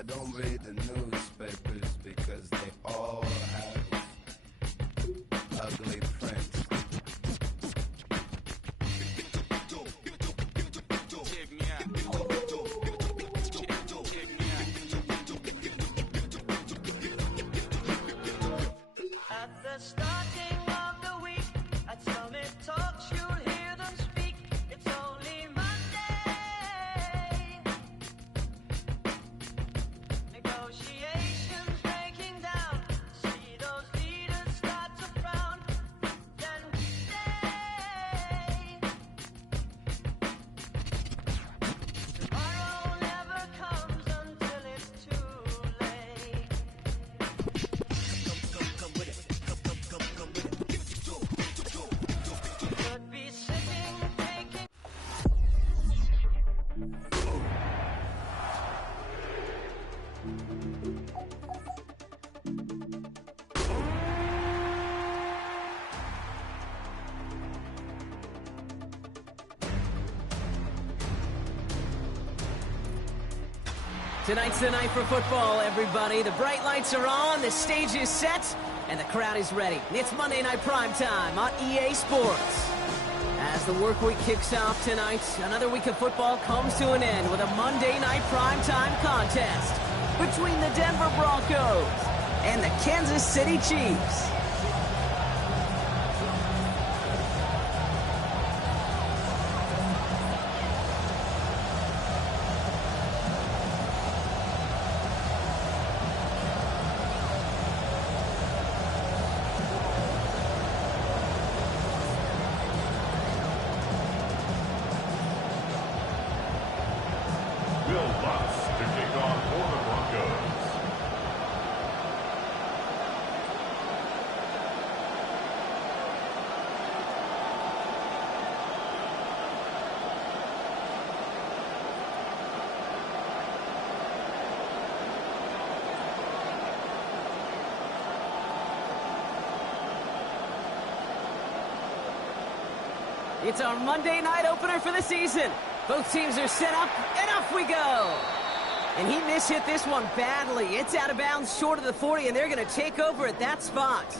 I don't read the newspapers because they all have ugly prints. At the starting of the week, at Summit Talks, you'll hear them speak. It's only Monday. Negotiations breaking down. See those leaders start to frown. Then we say, tomorrow never comes until it's too late. Could be sitting, taking. Tonight's the night for football, everybody. The bright lights are on, the stage is set, and the crowd is ready. It's Monday Night Primetime on EA Sports. As the work week kicks off tonight, another week of football comes to an end with a Monday Night Primetime contest between the Denver Broncos and the Kansas City Chiefs. Will Lutz to kick off for the Broncos. It's our Monday night opener for the season. Both teams are set up, and off we go. And he mishit this one badly. It's out of bounds short of the 40, and they're going to take over at that spot.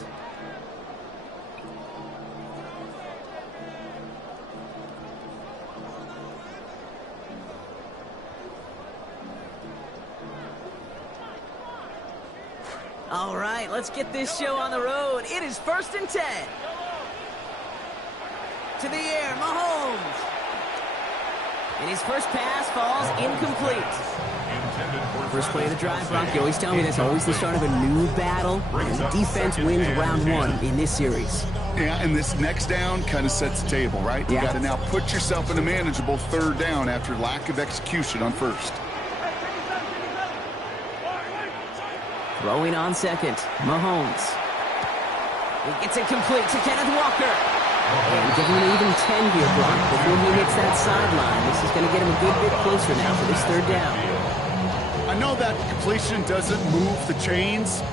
All right, let's get this show on the road. It is 1st and 10. To the air, Mahomes. And his first pass falls incomplete. First play of the drive, Brock. You always tell me that's always the start of a new battle. And the defense wins round one in this series. Yeah, and this next down kind of sets the table, right? You got to now put yourself in a manageable 3rd down after lack of execution on 1st. Throwing on 2nd, Mahomes. He gets it complete to Kenneth Walker. And give him an even 10 here, Brock, before he hits that sideline. This is going to get him a good bit closer now for this 3rd down. I know that completion doesn't move the chains.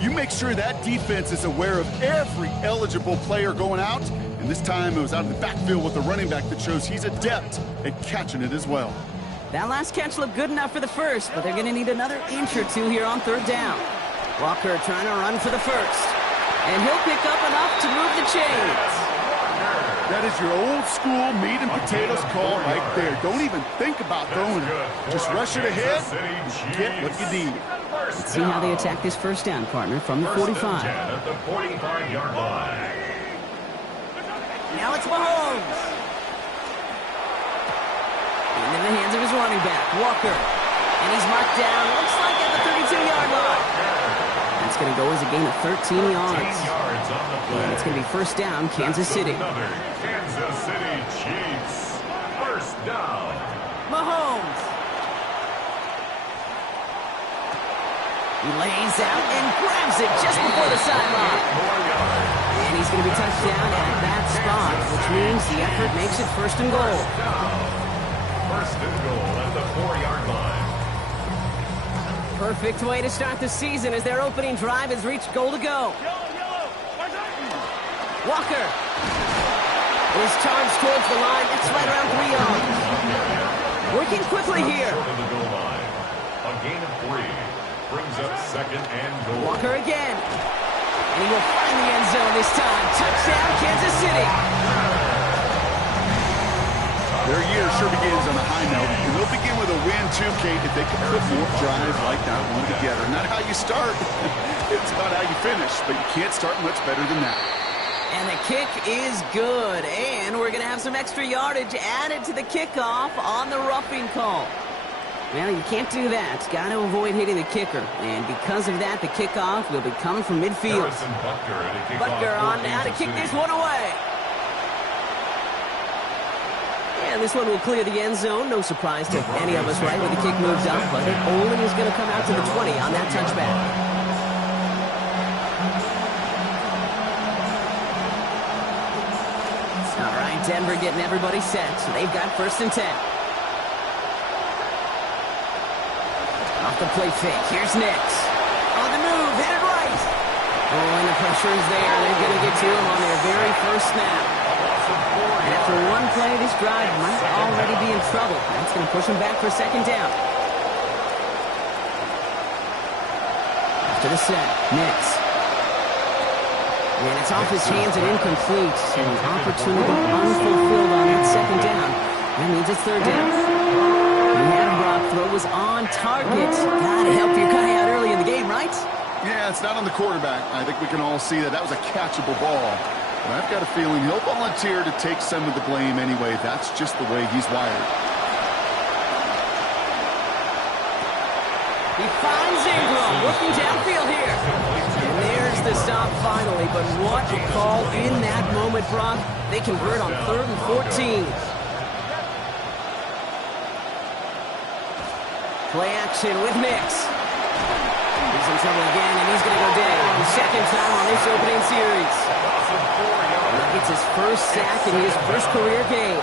You make sure that defense is aware of every eligible player going out, and this time it was out of the backfield with a running back that shows he's adept at catching it as well. That last catch looked good enough for the first, but they're going to need another inch or two here on 3rd down. Walker trying to run for the first, and he'll pick up enough to move the chains. That is your old school meat and potatoes call right there. Don't even think about throwing it. Just rush it ahead and get what you need. Let's see how they attack this 1st down, partner, from the 45. At the 45-yard line. Now it's Mahomes. Into the hands of his running back, Walker. And he's marked down, looks like at the 32-yard line. That's going to go as a gain of 13 yards. And it's going to be 1st down, Kansas City. Another Kansas City Chiefs. 1st down. Mahomes. He lays out and grabs it just before the sideline. And he's going to be touched down at that spot, which means the effort makes it first and goal. First and goal at the 4-yard line. Perfect way to start the season as their opening drive has reached goal to go. Walker is charged towards the line. That's right around 3 yards. Working quickly here. Short of the goal line. A gain of 3 brings up second and goal. Walker again. And he will find the end zone this time. Touchdown, Kansas City. Their year sure begins on a high note, and they'll begin with a win too, Kate, if they can put more drives like that one together. Not how you start, it's about how you finish, but you can't start much better than that. And the kick is good, and we're going to have some extra yardage added to the kickoff on the roughing call. Well, you can't do that. Got to avoid hitting the kicker, and because of that, the kickoff will be coming from midfield. Butker on now to kick this one away. And this one will clear the end zone. No surprise to any of us, right, with the kick moved up, but it only is going to come out to the 20 on that touchback. All right, Denver getting everybody set. So they've got first and 10. Off the play fake. Here's Nix. On the move, headed right. Oh, and the pressure is there. They're going to get to him on their very first snap. And after one play, this drive might already be in trouble. That's going to push him back for second down. After the set, Nix. And it's off his hands and incomplete. And an opportunity unfulfilled on that second down. That means it's third down. He had him, Brock. Throw was on target. Gotta help your guy out early in the game, right? Yeah, it's not on the quarterback. I think we can all see that was a catchable ball. But I've got a feeling he'll volunteer to take some of the blame anyway. That's just the way he's wired. He finds Ingram working downfield here. And there's the stop finally. But what a call in that moment, Brock. They convert on 3rd and 14. Play action with Nix. He's in trouble again, and he's going to go down. Second time on this opening series. It's his first sack in his first career game.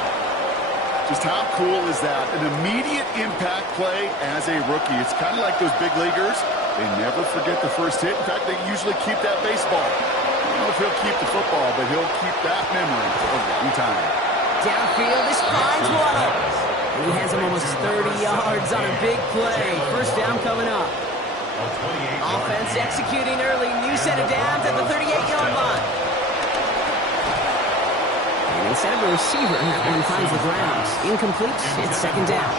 Just how cool is that? An immediate impact play as a rookie. It's kind of like those big leaguers. They never forget the first hit. In fact, they usually keep that baseball. I don't know if he'll keep the football, but he'll keep that memory for a long time. Downfield, this finds Waddle. And he has him almost 30 yards on a big play. First down coming up. Offense executing early. New set of downs at the 38-yard line. And instead of a receiver, that one finds the ground. Incomplete. It's second down.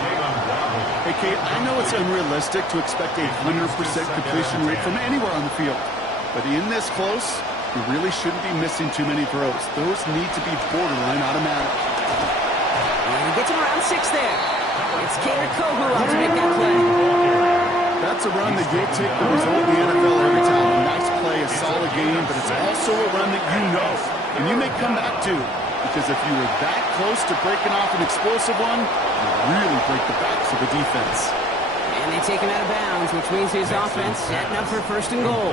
Hey, Kate, I know it's unrealistic to expect a 100% completion rate from anywhere on the field. But in this close, you really shouldn't be missing too many throws. Those need to be borderline automatic. And he gets him around 6 there. It's Kader Kohu out to make that play. That's a run that you'll take the result in the NFL every time. A nice play, a solid game, but it's also a run that you know, and you may come back to. Because if you were that close to breaking off an explosive one, you really break the backs of the defense. And they take him out of bounds, which means his offense setting up for first and goal.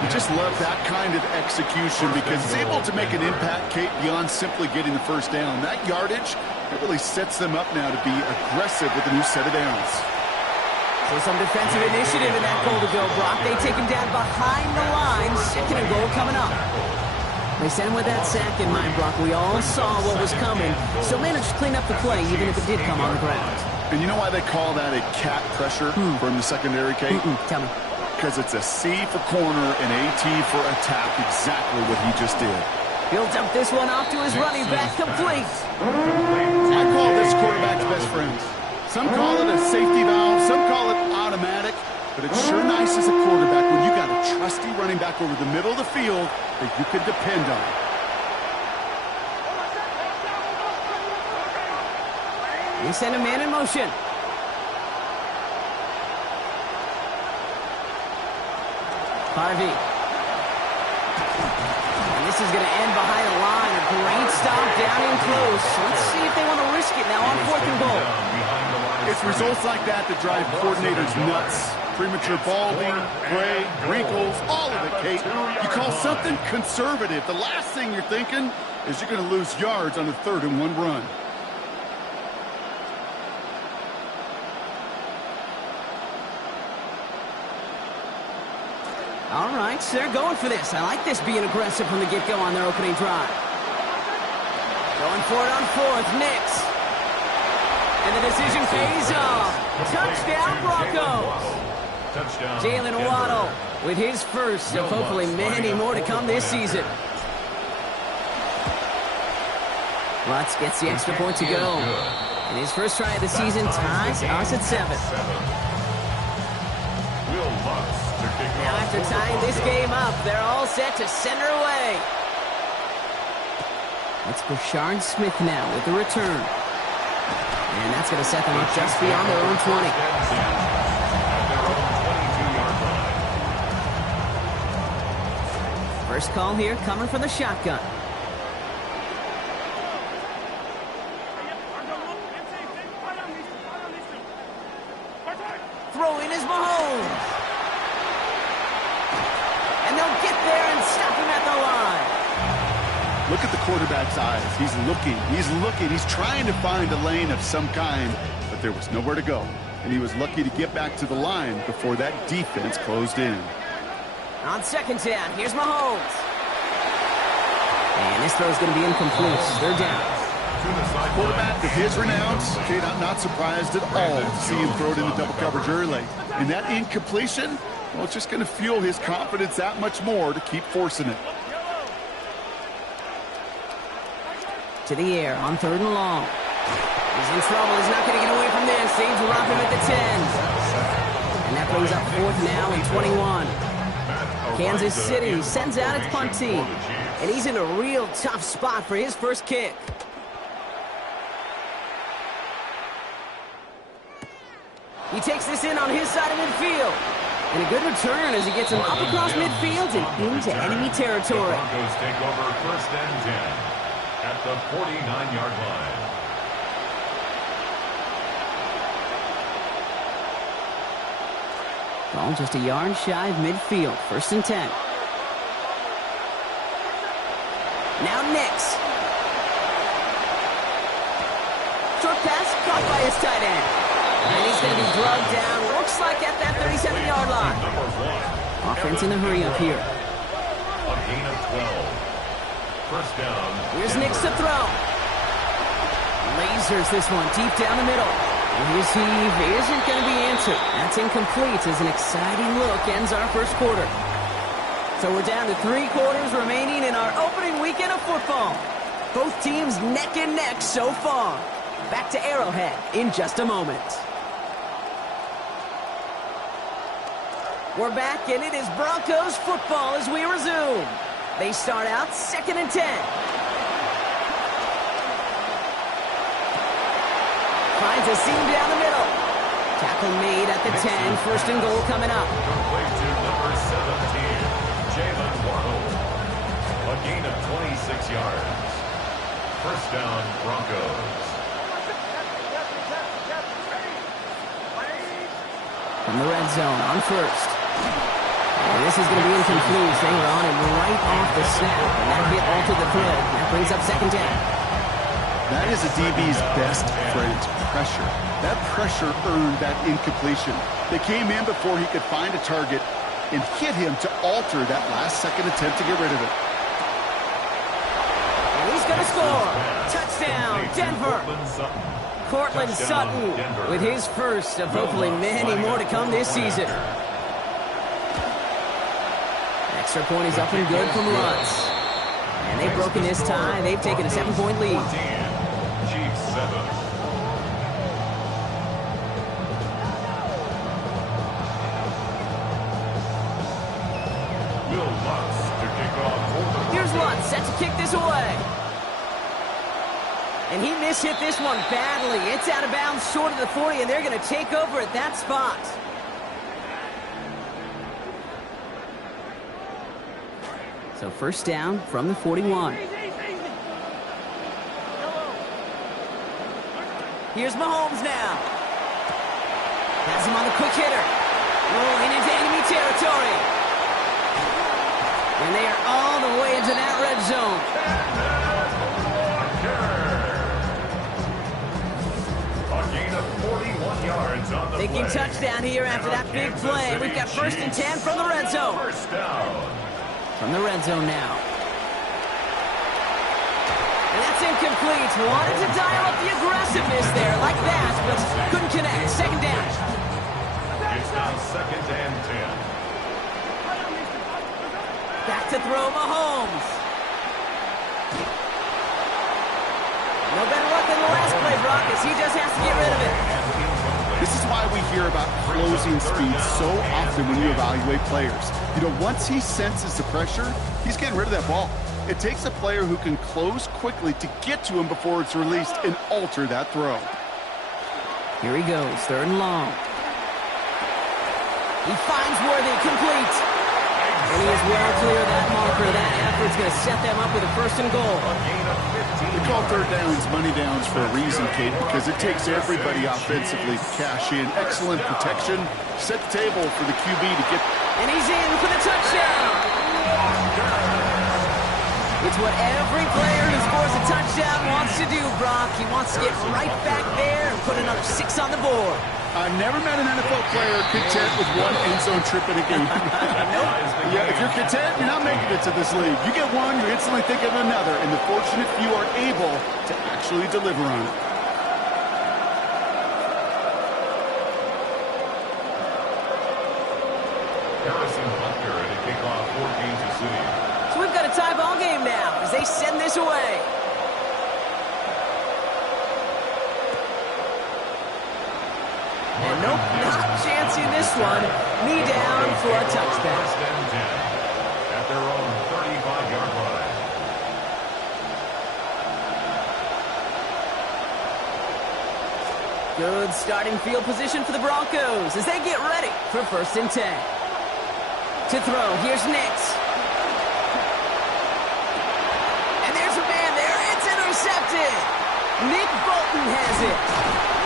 You just love that kind of execution because it's able to make an impact, Kate, beyond simply getting the first down. That yardage, it really sets them up now to be aggressive with a new set of downs. So some defensive initiative in that goal to go, Brock. They take him down behind the line. Second and goal coming up. They sent him with that sack in mind, Brock. We all saw what was coming. So managed to clean up the play, even if it did come on the ground. And you know why they call that a cat pressure from the secondary, Kate? Tell me. Because it's a C for corner and AT for attack. Exactly what he just did. He'll dump this one off to his running back, complete. I call this quarterback's best friends. Some call it a safety valve, some call it automatic, but it's sure nice as a quarterback when you got a trusty running back over the middle of the field that you can depend on. They send a man in motion. Harvey. And this is going to end behind the line. A great stop down in close. Let's see if they want to risk it now on 4th and goal. It's results like that that drive coordinators nuts. Premature balding, gray, wrinkles, all of it, Kate. You call something conservative. The last thing you're thinking is you're going to lose yards on a 3rd and 1 run. All right, so they're going for this. I like this being aggressive from the get-go on their opening drive. Going for it on 4th, Nix. And the decision pays off. Touchdown, Broncos. Touchdown, Jalen Denver. Waddle with his first of hopefully many more to come this season. Lutz gets the extra point to go. And his first try of the season ties us at 7. Will Lutz to kick Now off after for the tying this Broncos. game up, they're all set to send her away. It's Brashard Smith now with the return. And that's going to set them up just beyond their own 20. At their own 22-yard line. First call here coming from the shotgun. Throwing is Mahomes. And they'll get there and stop him at the line. Look at the quarterback's eyes. He's looking. He's trying to find a lane of some kind, but there was nowhere to go. And he was lucky to get back to the line before that defense closed in. On 2nd down, here's Mahomes. And this throw is going to be incomplete. They're down. Quarterback of his renown, okay, not surprised at all to see him throw it into double coverage early. And that incompletion, well, it's just going to fuel his confidence that much more to keep forcing it. To the air on 3rd and long. He's in trouble. He's not going to get away from this. They drop him at the 10. And that brings up 4th now and 21. Kansas City sends out its punt team. And he's in a real tough spot for his first kick. He takes this in on his side of midfield. And a good return as he gets him up across midfield and into enemy territory. The Broncos take over 1st and 10 at the 49-yard line. Ball just a yard shy of midfield. 1st and 10. Now Nix. Short pass caught by his tight end. And he's going to be drugged down. Looks like at that 37-yard line. Number 1. Offense in a hurry up here. A gain of 12. First down. Here's Denver. Nix to throw. Lasers this one deep down the middle. And his heave isn't going to be answered. That's incomplete as an exciting look ends our first quarter. So we're down to 3 quarters remaining in our opening weekend of football. Both teams neck and neck so far. Back to Arrowhead in just a moment. We're back, and it is Broncos football as we resume. They start out 2nd and 10. Finds a seam down the middle. Tackle made at the 10. 1st and goal coming up. Complete to number 17, Jalen Waddle. A gain of 26 yards. First down, Broncos. From the red zone on 1st. And this is going to be incomplete. They were on him right off the snap. And that hit altered the thread. That brings up 2nd down. That is a DB's best friend, pressure. That pressure earned that incompletion. They came in before he could find a target and hit him to alter that last-second attempt to get rid of it. And he's going to score. Touchdown, Denver. Cortland Sutton with his first of hopefully many more to come this season. Extra point is up and good from Lutz. And they've broken this tie. They've taken a 7-point lead. Chiefs 7. Will Lutz to kick off for the Here's Broncos. Lutz set to kick this away. And he mishit this one badly. It's out of bounds short of the 40, and they're going to take over at that spot. So 1st down from the 41. Here's Mahomes now. Has him on the quick hitter. Rolling into enemy territory. And they are all the way into that red zone. Thinking touchdown here after that big play. We've got 1st and 10 from the red zone. First down. From the red zone now. And that's incomplete. Wanted to dial up the aggressiveness there like that, but couldn't connect. 2nd down. It's now 2nd and 10. Back to throw Mahomes. No better luck than the last play, Brock, as he just has to get rid of it. This is why we hear about closing speed so often when you evaluate players. You know, once he senses the pressure, he's getting rid of that ball. It takes a player who can close quickly to get to him before it's released and alter that throw. Here he goes, 3rd and long. He finds Worthy, complete. And he is well clear of that marker. That effort's going to set them up with a 1st and goal. We call 3rd downs money downs for a reason, Kate, because it takes everybody offensively to cash in. Excellent protection. Set the table for the QB to get. And he's in for the touchdown. It's what every player who scores a touchdown wants to do, Brock. He wants to get right back there and put another 6 on the board. I've never met an NFL player content with one end zone trip in a game. Nope. Yeah, if you're content, you're not making it to this league. You get one, you're instantly thinking of another, and the fortunate few are able to actually deliver on it. Harrison Butker at a kickoff for Kansas City. So we've got a tie ball game now as they send this away. And nope, not chancing this one. Knee down for a touchdown. 1st and 10 at their own 35-yard line. Good starting field position for the Broncos as they get ready for 1st and 10. To throw, here's Nix. And there's a man there. It's intercepted. Nick Bolton has it.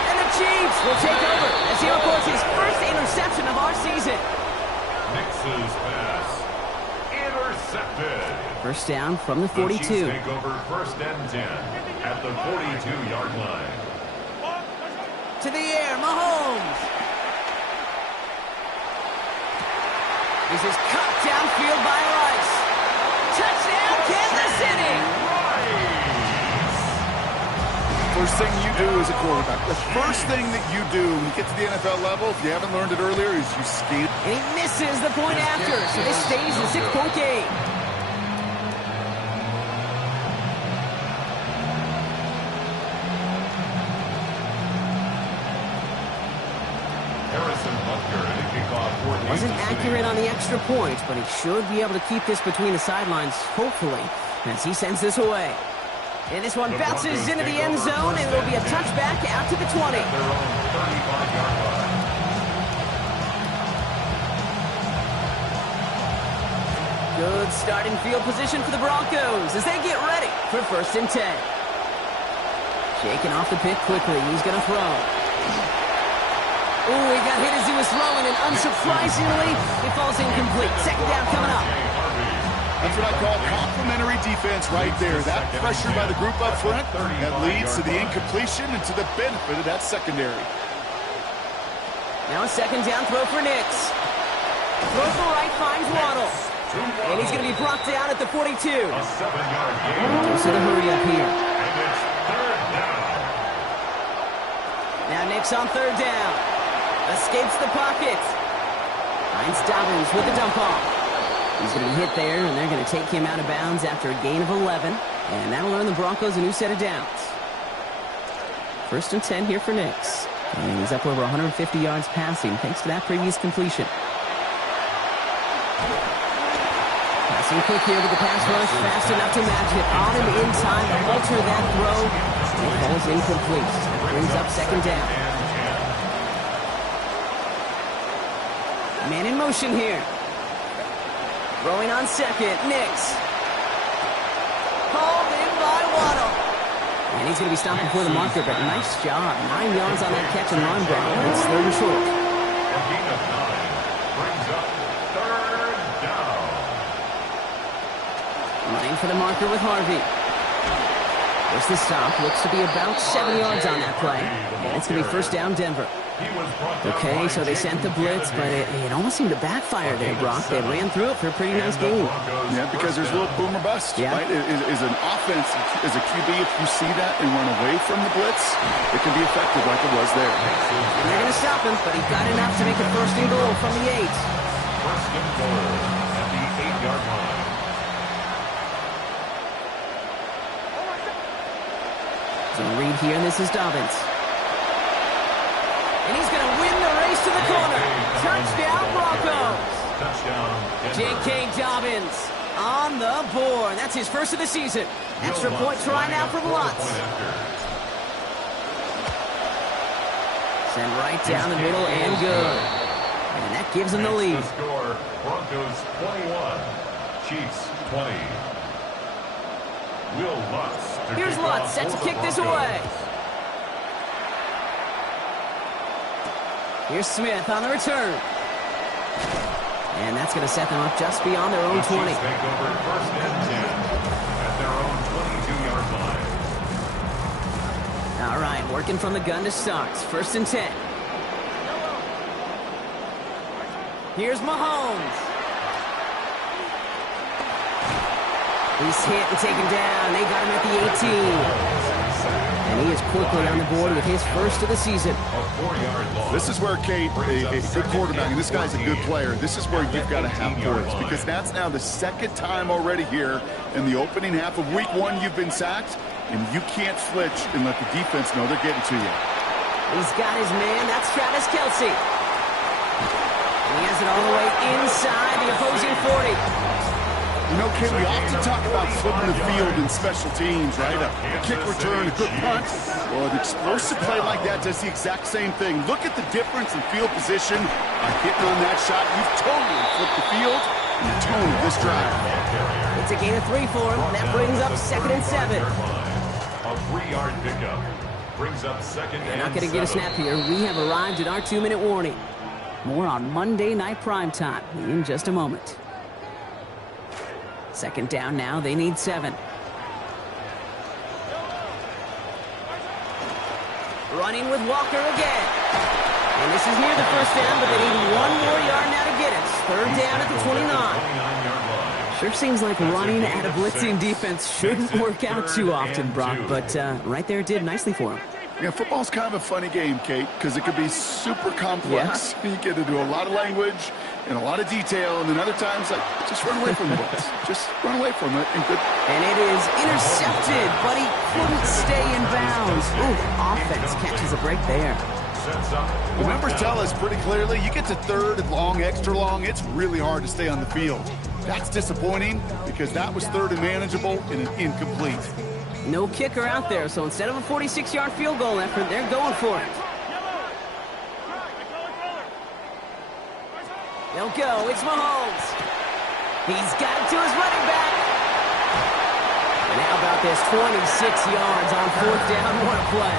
And the Chiefs will take over as he records his 1st interception of our season. Nix's pass intercepted. 1st down from the The 42. Chiefs take over 1st and 10 at the 42-yard line. To the air, Mahomes. This is cut downfield by Rice. Touchdown, Kansas City. First thing you do as a quarterback, the first thing that you do when you get to the NFL level, if you haven't learned it earlier, is you scan. And he misses the point after, so this stays a 6-point game. Harrison Butker at a kickoff for Kansas Wasn't City. accurate on the extra point, but he should be able to keep this between the sidelines, hopefully, as he sends this away. And this one bounces into the end zone, and it'll be a touchback out to the 20. At their own 35-yard line. Good starting field position for the Broncos as they get ready for 1st and 10. Shaking off the pick quickly. He's going to throw. Ooh, he got hit as he was throwing, and unsurprisingly, it falls incomplete. 2nd down coming up. That's what I call complimentary defense right there. That pressure by the group up front, that leads to the incompletion and to the benefit of that secondary. Now a 2nd down throw for Nix. Throw for right, finds Waddle. And he's going to be brought down at the 42. A 7-yard gain. Goes to the hurry up here. And it's 3rd down. Now Nix on 3rd down. Escapes the pocket. Finds Dobbins with the dump off. He's going to be hit there, and they're going to take him out of bounds after a gain of 11. And that'll earn the Broncos a new set of downs. 1st and 10 here for Nix. And he's up over 150 yards passing thanks to that previous completion. Passing quick here with the pass rush, fast enough to match it. On him in time to alter that throw. It falls incomplete. That brings up 2nd down. Man in motion here. Throwing on 2nd, Nix. Called in by Waddle. And he's going to be stopped before the marker, but nice job. 9 yards on that catch and run, Brown. It's 3rd and short. A gain of 9 brings up 3rd down. Running for the marker with Harvey. There's the stop. Looks to be about 7 yards on that play. And it's going to be 1st down, Denver. Okay, so they sent the blitz, but it almost seemed to backfire there, Brock. They ran through it for a pretty nice game. Yeah, because there's a little boom or bust, yeah. right? Is an offense, as a QB, if you see that and run away from the blitz, it can be effective like it was there. And they're going to stop him, but he got enough to make it 1st and goal from the 8. 1st and goal at the 8-yard line. So read here, and this is Dobbins. And he's going to win the race to the corner. Touchdown, Broncos. Touchdown, J.K. Dobbins on the board. That's his 1st of the season. Extra point try now from Lutz. Send right down the middle and good. And that gives him the lead. The score, Broncos 21, Chiefs 20. Will Lutz. Here's Lutz, set to kick this away. Here's Smith on the return. And that's going to set them up just beyond their own 20. Take over 1st and 10 at their own 22-yard line. All right, working from the gun to start. 1st and 10. Here's Mahomes. He's hit and taken down. They got him at the 18. And he is quickly on the board with his 1st of the season. This is where, Kate, a good quarterback, and this guy's a good player, this is where you've got to have poise, because that's now the 2nd time already here in the opening half of week 1 you've been sacked, and you can't flinch and let the defense know they're getting to you. He's got his man. That's Travis Kelce. And he has it all the way inside the opposing 40. You know, Kate, we often talk about flipping the field in special teams, right? A kick return, a good punt. Well, an explosive play like that does the exact same thing. Look at the difference in field position by hitting on that shot. You've totally flipped the field and the tone of this drive. It's a gain of 3 for him. That brings up 2nd and 7. A 3-yard pickup brings up 2nd and 7. Not going to get a snap here. We have arrived at our 2-minute warning. More on Monday Night Primetime in just a moment. 2nd down now. They need 7. Running with Walker again. And this is near the 1st down, but they need 1 more yard now to get it. 3rd down at the 29. Sure seems like running at a blitzing defense shouldn't work out too often, Brock, but right there it did nicely for him. Yeah, football's kind of a funny game, Kate, because it could be super complex. Yeah. You get into a lot of language and a lot of detail, and then other times, like, just run away from the blitz. Just run away from it. And it is intercepted, but he couldn't stay in bounds. Ooh, offense catches a break there. The numbers tell us pretty clearly, you get to 3rd and long, extra long, it's really hard to stay on the field. That's disappointing because that was 3rd and manageable and an incomplete. No kicker out there, so instead of a 46-yard field goal effort, they're going for it. They'll go. It's Mahomes. He's got it to his running back. And how about this? 26 yards on 4th down. What a play.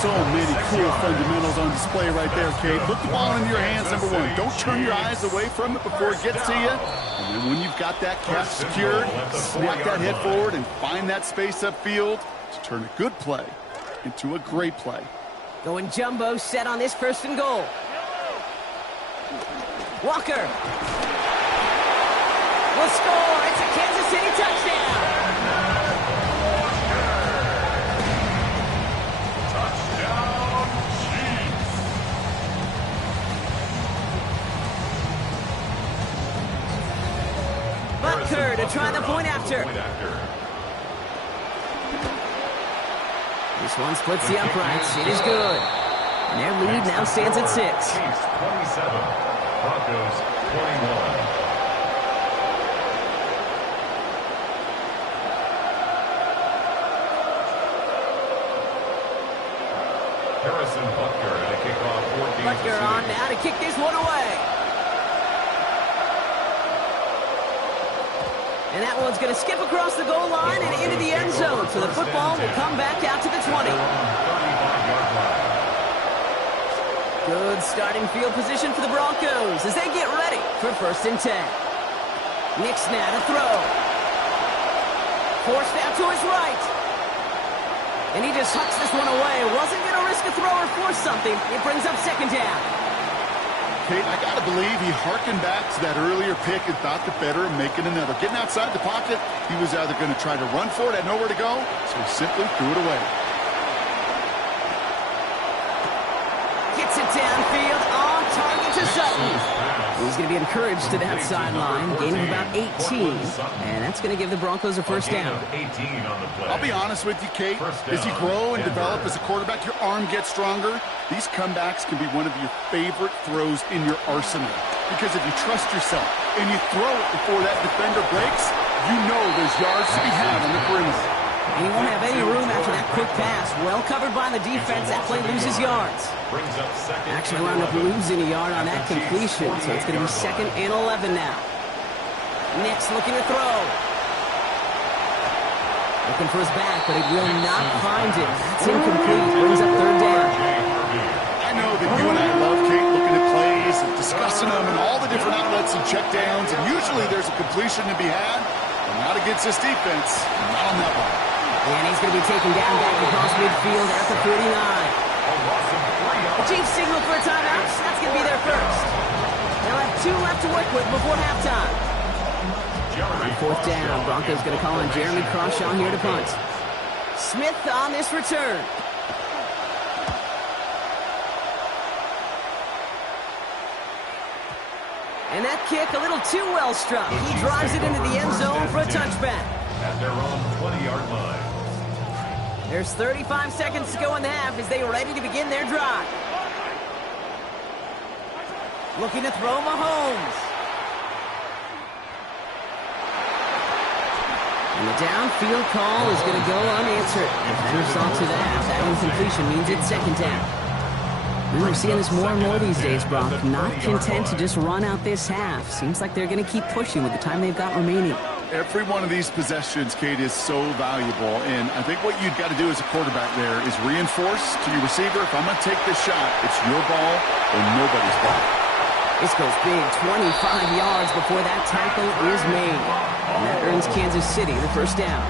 So many cool fundamentals on display right there, Kate. Put the ball in your hands, number 1. Don't turn your eyes away from it before it gets to you. And then when you've got that catch secured, snap that head forward and find that space upfield to turn a good play into a great play. Going jumbo set on this 1st and goal. Walker will score. It's a Kansas City touchdown. Touchdown, Chiefs. Butker to try the point after. This one splits the uprights. It is good. And their lead now stands at 6. Chiefs 27, Broncos 21. Harrison Butker at a kickoff for Kansas Butker City. on now to kick this one away. And that one's going to skip across the goal line and into the end zone. So the football will come back out to the 20. Good starting field position for the Broncos as they get ready for 1st and 10. Nick's now to throw. Forced out to his right. And he just hucks this one away. Wasn't going to risk a throw or force something. It brings up second down. Kate, I got to believe he harkened back to that earlier pick and thought the better of making another. Getting outside the pocket, he was either going to try to run for it, had nowhere to go, so he simply threw it away. Gets it downfield, on target to Sutton. He's going to be encouraged to that sideline, gain of about 18, and that's going to give the Broncos a first down. I'll be honest with you, Kate. As you grow and develop as a quarterback, your arm gets stronger. These comebacks can be one of your favorite throws in your arsenal. Because if you trust yourself and you throw it before that defender breaks, you know there's yards to be had on the perimeter. And he won't have any room after that quick pass. Well covered by the defense. That play loses yards. Actually wound up losing a yard on that completion, so it's going to be 2nd and 11 now. Nick's looking to throw. Looking for his back, but he will not find it. That's incomplete. Brings up 3rd down. I know that you and I love, Kate, looking at plays and discussing them and all the different outlets and checkdowns, and usually there's a completion to be had, but not against this defense. Not on that one. And he's going to be taken down back across midfield at the 49. The Chiefs signal for a timeout. That's going to be their first. They'll have 2 left to work with before halftime. On 4th down, Broncos going to call on Jeremy Crawshaw here to punt. Smith on this return. And that kick a little too well struck. He drives it into the end zone for a touchback. At their own 20-yard line. There's 35 seconds to go in the half as they are ready to begin their drive. Looking to throw Mahomes. And the downfield call is going to go unanswered. Defender saw to that. That incompletion means it's 2nd down. We're seeing this more and more these days, Brock. Not content to just run out this half. Seems like they're going to keep pushing with the time they've got remaining. Every one of these possessions, Kate, is so valuable, and I think what you've got to do as a quarterback there is reinforce to your receiver, if I'm going to take this shot, it's your ball or nobody's ball. This goes big, 25 yards before that tackle is made. And that earns Kansas City the first down.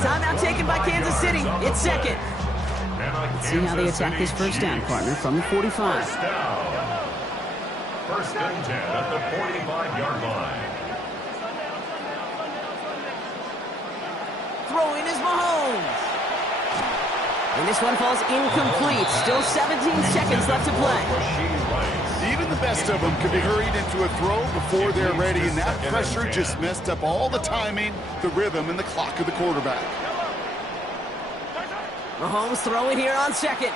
Timeout taken by Kansas City. It's 2nd. Let's see how they attack this first down, partner, from the 45. First and 10 at the 45-yard line. Throwing is Mahomes. And this one falls incomplete. Still 17 seconds left to play. Even the best of them could be hurried into a throw before they're ready, and that pressure just messed up all the timing, the rhythm, and the clock of the quarterback. Mahomes throwing here on 2nd.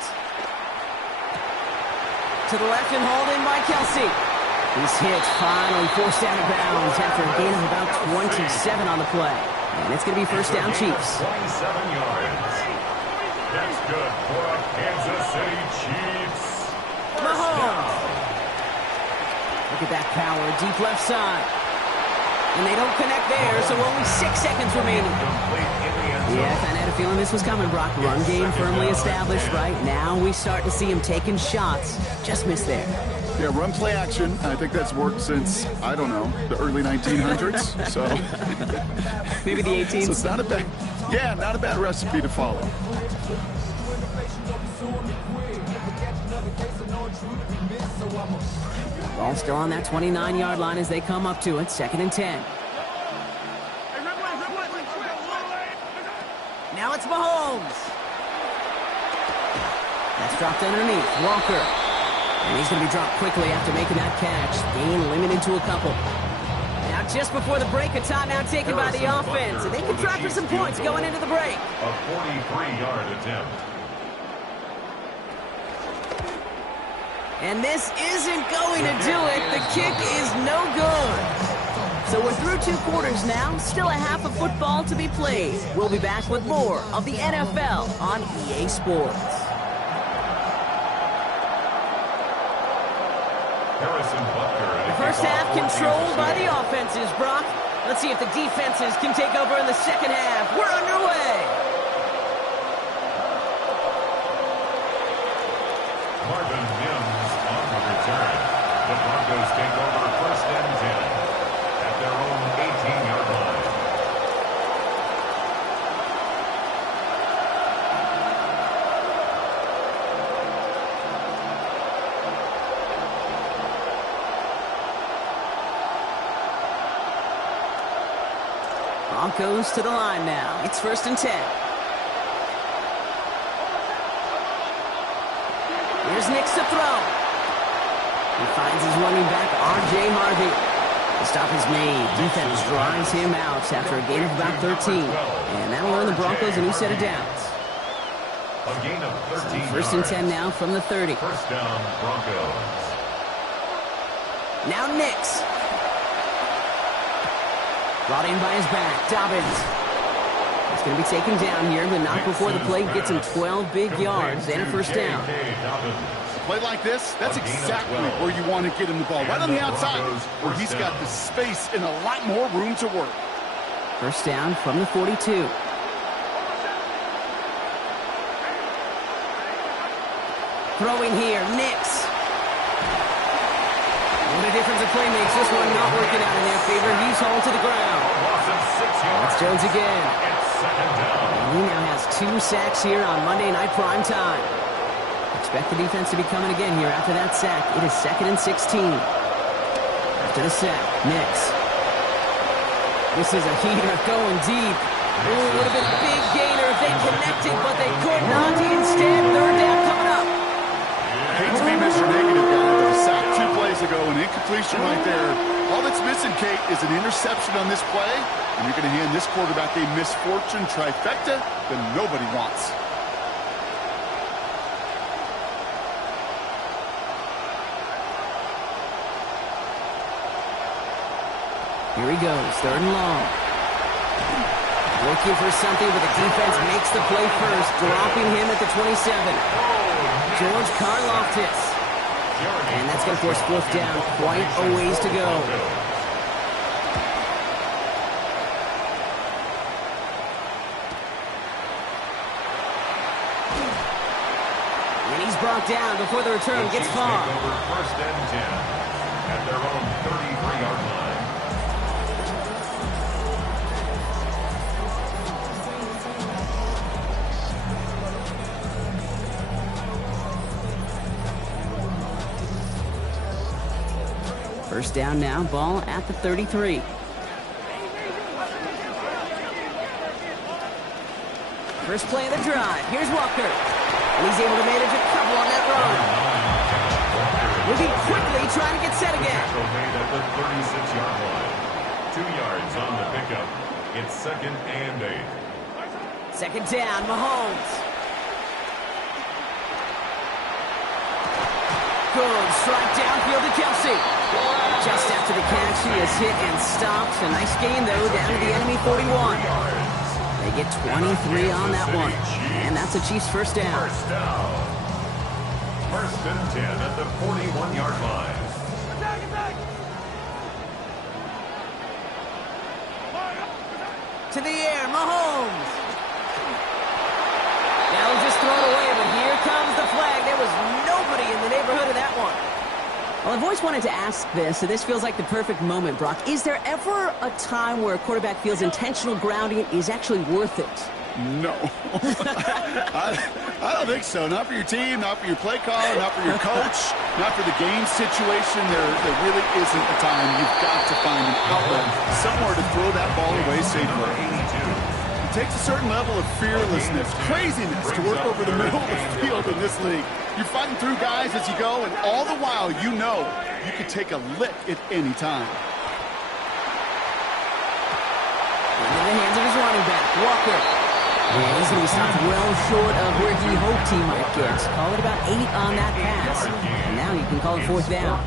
To the left and hauled in by Kelsey. He's hit, finally forced out of bounds after a gain of about 27 on the play. And it's going to be first down Chiefs. 27 yards. That's good for a Kansas City Chiefs. Mahomes. Look at that power, deep left side. And they don't connect there, so only 6 seconds remaining. Yeah, I kind of had a feeling this was coming, Brock. Run game firmly established right now. We start to see him taking shots. Just missed there. Yeah, run play action. I think that's worked since, I don't know, the early 1900s. So maybe the 18s. So it's not a bad, yeah, not a bad recipe to follow. Ball still on that 29-yard line as they come up to it. 2nd and 10. Now it's Mahomes. That's dropped underneath. Walker. And he's going to be dropped quickly after making that catch. Gain limited to a couple. Now just before the break, a timeout taken by the offense. And they can try for some points going into the break. A 43-yard attempt. And this isn't going to do it. The kick is no good. So we're through 2 quarters now. Still a half of football to be played. We'll be back with more of the NFL on EA Sports. The first half controlled by the offenses, Brock. Let's see if the defenses can take over in the second half. We're underway. Marvin Mims on the return. The Broncos take over first and 10 at their own 18-yard line. Broncos to the line now. It's 1st and 10. Here's Nix to throw. He finds his running back, R.J. Harvey. The stop is made. Defense drives him out after a gain of about 13. And that'll earn the Broncos a new set of downs. A gain of 13 So 1st and 10 now from the 30. First down, Broncos. Now Nix. Brought in by his back, Dobbins. He's going to be taken down here, but not before the play gets him 12 big yards and a first down. A play like this, that's exactly where you want to get him the ball. Right on the outside, where he's got the space and a lot more room to work. First down from the 42. Throwing here, Nix. What a difference a play makes. This one not working out in their favor. He's hauled to the ground. That's Jones again. And he now has 2 sacks here on Monday Night Prime Time. Expect the defense to be coming again here after that sack. It is 2nd and 16. After the sack, Nix. This is a heater going deep. Ooh, would have been a big gainer if they connected, but they could not. Instead, 3rd down coming up. I hate to be Mr. Negative guy, but a sack 2 plays ago, an incompletion right there. All that's missing, Kate, is an interception on this play, and you're going to hand this quarterback a misfortune trifecta that nobody wants. Here he goes, 3rd and long. Looking for something, but the defense makes the play first, dropping him at the 27. George Karlaftis. And that's going to force 4th down, quite a ways to go. And he's brought down before the return gets far. 1st and 10 at their own 33-yard line. First down now, ball at the 33. First play of the drive. Here's Walker. And he's able to manage a couple on that run. Moving quickly, trying to get set again. Made at the 36-yard line. 2 yards on the pickup. It's 2nd and 8. 2nd down, Mahomes. Good strike downfield to Kelsey. Just after the catch, he is hit and stopped. A nice gain, though, down to the enemy 41. They get 23 on that one. And that's a Chiefs first down. First down. 1st and 10 at the 41-yard line. To the air, Mahomes. That was just thrown away, but here comes the flag. There was nobody in the neighborhood of that one. Well, I've always wanted to ask this, so this feels like the perfect moment, Brock. Is there ever a time where a quarterback feels intentional grounding is actually worth it? No. I don't think so. Not for your team, not for your play caller, not for your coach, not for the game situation. There really isn't a time. You've got to find an outlet, somewhere to throw that ball away safely. It takes a certain level of fearlessness, craziness to work over the middle of the field in this league. You're fighting through guys as you go, and all the while you know you can take a lick at any time. Into the hands of his running back, Walker. And he's going to be stopped well short of where he hoped he might get. Call it about 8 on that pass. And now you can call it 4th down.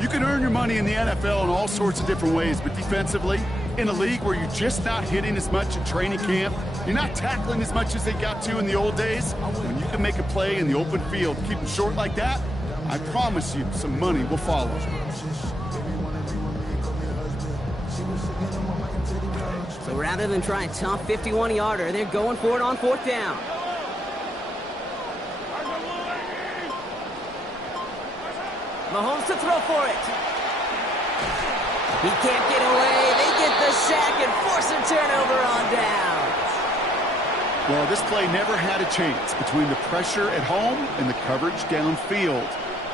You can earn your money in the NFL in all sorts of different ways, but defensively, in a league where you're just not hitting as much at training camp, you're not tackling as much as they got to in the old days, when you can make a play in the open field, keep them short like that, I promise you some money will follow. So rather than try a tough 51-yarder, they're going for it on 4th down. Mahomes to throw for it. He can't get away. They get the sack and force a turnover on down. Well, this play never had a chance between the pressure at home and the coverage downfield.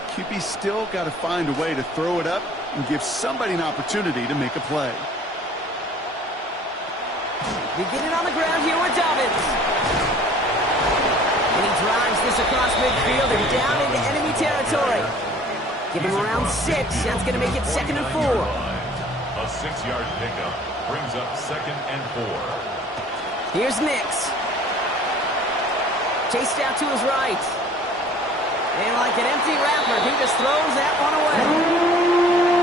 QB still got to find a way to throw it up and give somebody an opportunity to make a play. Beginning on the ground here with Dobbins. And he drives this across midfield and down into enemy territory. Give him around 6. That's going to make it 2nd and 4. A 6-yard pickup brings up 2nd and 4. Here's Nix. Chased out to his right. And like an empty wrapper, he just throws that one away.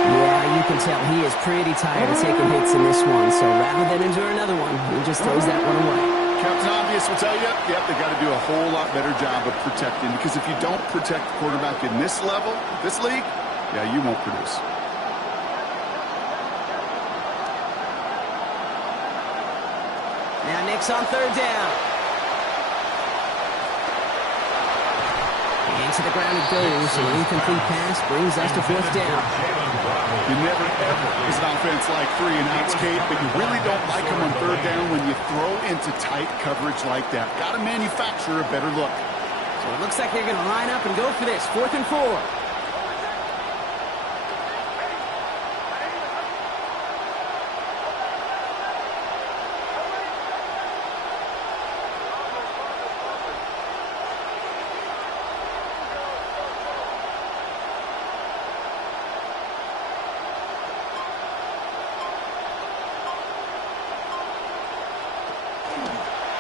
Yeah, you can tell he is pretty tired of taking hits in this one. So rather than endure another one, he just throws that one away. Captain Obvious will tell you, yep, they got to do a whole lot better job of protecting. Because if you don't protect the quarterback in this level, this league, yeah, you won't produce. Now Nix on 3rd down. And to the ground it goes. An incomplete pass brings us to 4th down. You never, ever is an offense like 3 and outs, Kate, but you really don't like them on 3rd down when you throw into tight coverage like that. Got to manufacture a better look. So it looks like they're going to line up and go for this. 4th and 4.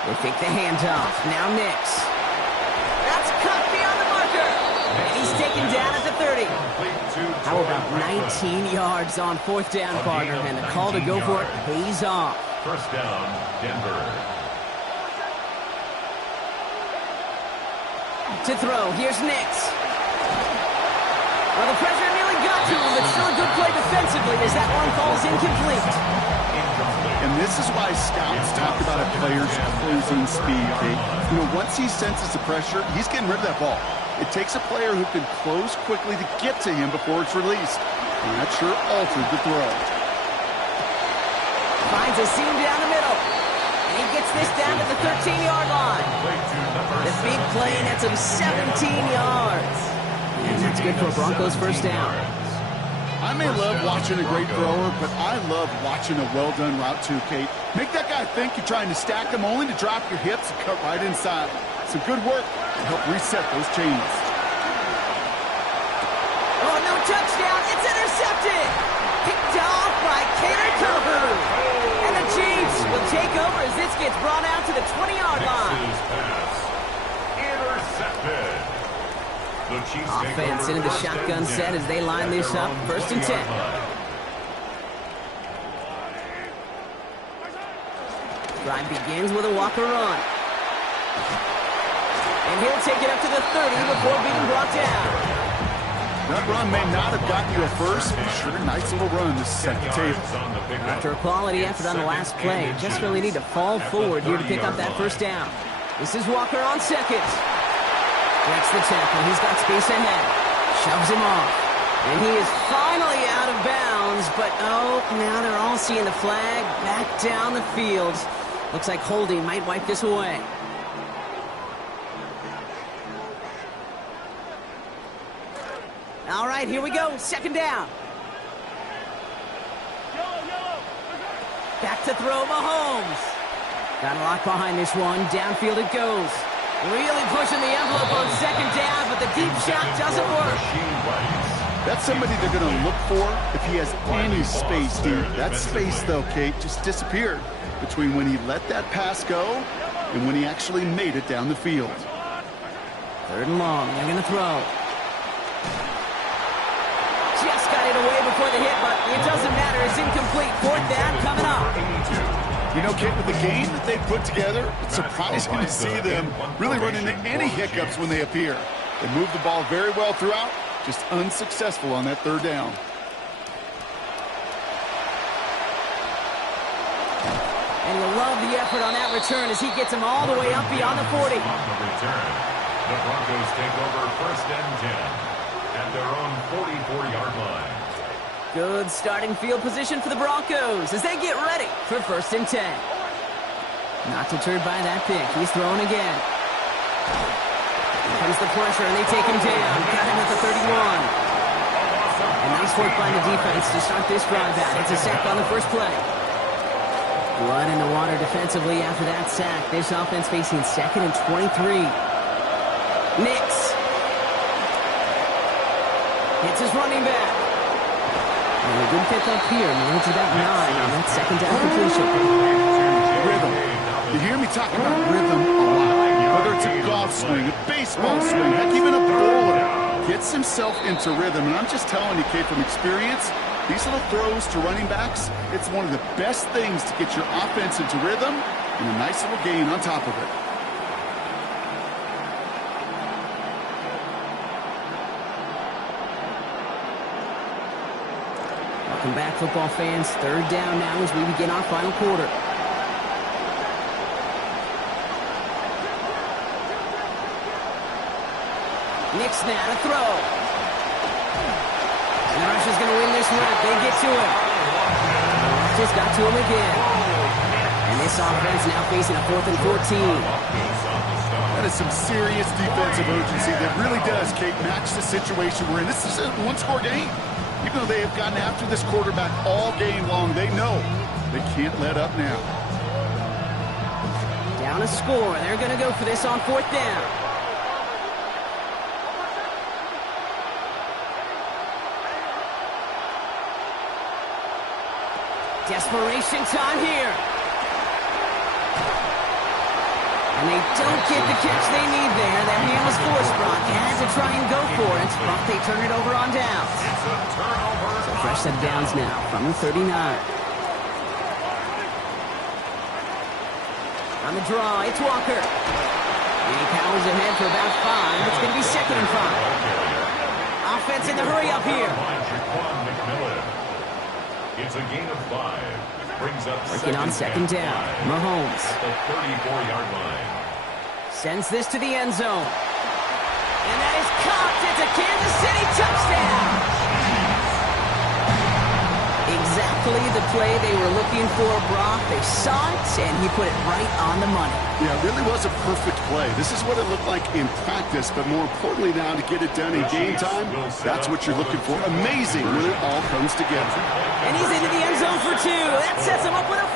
They fake the handoff. Now Nix. That's cut beyond the marker. And he's taken down at the 30. How about 19 yards on 4th down, partner? And the call to go for it pays off. 1st down, Denver. To throw. Here's Nix. Well, the pressure nearly got to him, but still a good play defensively as that one falls incomplete. And this is why scouts talk about a player's closing speed, Kate. You know, once he senses the pressure, he's getting rid of that ball. It takes a player who can close quickly to get to him before it's released. And that sure altered the throw. Finds a seam down the middle. And he gets this down to the 13-yard line. The big play nets him 17 yards. And that's good for a Broncos 1st down. I may love watching a great thrower, but I love watching a well-done route too, Kate. Make that guy think you're trying to stack him only to drop your hips and cut right inside. Some good work to help reset those chains. Oh, no touchdown. It's intercepted. Picked off by Cater Kovu. And the Chiefs will take over as this gets brought out to the 20-yard line. Intercepted. Offense into the shotgun set as they line this up. 1st and 10. Drive begins with a Walker run. And he'll take it up to the 30 before being brought down. That run may not have gotten you a first, but sure, nice little run to set the table. After a quality effort on the last play, just really need to fall forward here to pick up that 1st down. This is Walker on 2nd. Breaks the tackle. He's got space ahead. Shoves him off. And he is finally out of bounds, but oh, now they're all seeing the flag back down the field. Looks like holding might wipe this away. All right, here we go. 2nd down. Back to throw Mahomes. Got a lot behind this one. Downfield it goes. Really pushing the envelope on 2nd down, but the deep shot doesn't work. That's somebody they're going to look for if he has any space deep. That space, though, Kate, just disappeared between when he let that pass go and when he actually made it down the field. 3rd and long. They're going to throw. Just got it away before the hit, but it doesn't matter. It's incomplete. 4th down coming up. You know, Kate, with the game that they put together, it's surprising to see them really run into any hiccups when they appear. They move the ball very well throughout, just unsuccessful on that 3rd down. And you'll love the effort on that return as he gets him all the way up beyond the 40. On the return, the Broncos take over 1st and 10 at their own 44-yard line. Good starting field position for the Broncos as they get ready for 1st and 10. Not deterred by that pick. He's throwing again. Here comes the pressure, and they take him down. Got him at the 31. And nice work by the defense to start this drive out. It's a sack on the first play. Blood in the water defensively after that sack. This offense facing 2nd and 23. Nix hits his running back. And a good pick up here. Manages about 9 on that 2nd down completion. Rhythm. You hear me talk about rhythm a lot. Whether it's a golf swing, a baseball swing, heck, even a bowler gets himself into rhythm. And I'm just telling you, Kate, from experience, these little throws to running backs, it's one of the best things to get your offense into rhythm and a nice little gain on top of it. Welcome back, football fans. 3rd down now as we begin our final quarter. Nix now to throw. And the Russians going to win this one if they get to him. Just got to him again. And this offense now facing a 4th and 14. That is some serious defensive urgency that really does, Kate, match the situation we're in. This is a one-score game. Even though they have gotten after this quarterback all game long, they know they can't let up now. Down a score. They're going to go for this on 4th down. Desperation time here. And they don't get the catch they need there. That hand was forced. Brock had to try and go for it, but they turn it over on downs. So fresh set of downs now from the 39. On the draw, it's Walker. And he powers ahead for about 5. It's going to be 2nd and 5. Offense in the hurry up here. It's a gain of 5. Brings up working on 2nd down. Mahomes. At the 34-yard line. Sends this to the end zone. And that is caught. It's a Kansas City touchdown. Exactly the play they were looking for, Brock. They saw it, and he put it right on the money. Yeah, it really was a perfect play. This is what it looked like in practice, but more importantly now to get it done in game time, that's what you're looking for. Amazing when it all comes together. And he's into the end zone for 2. That sets him up with a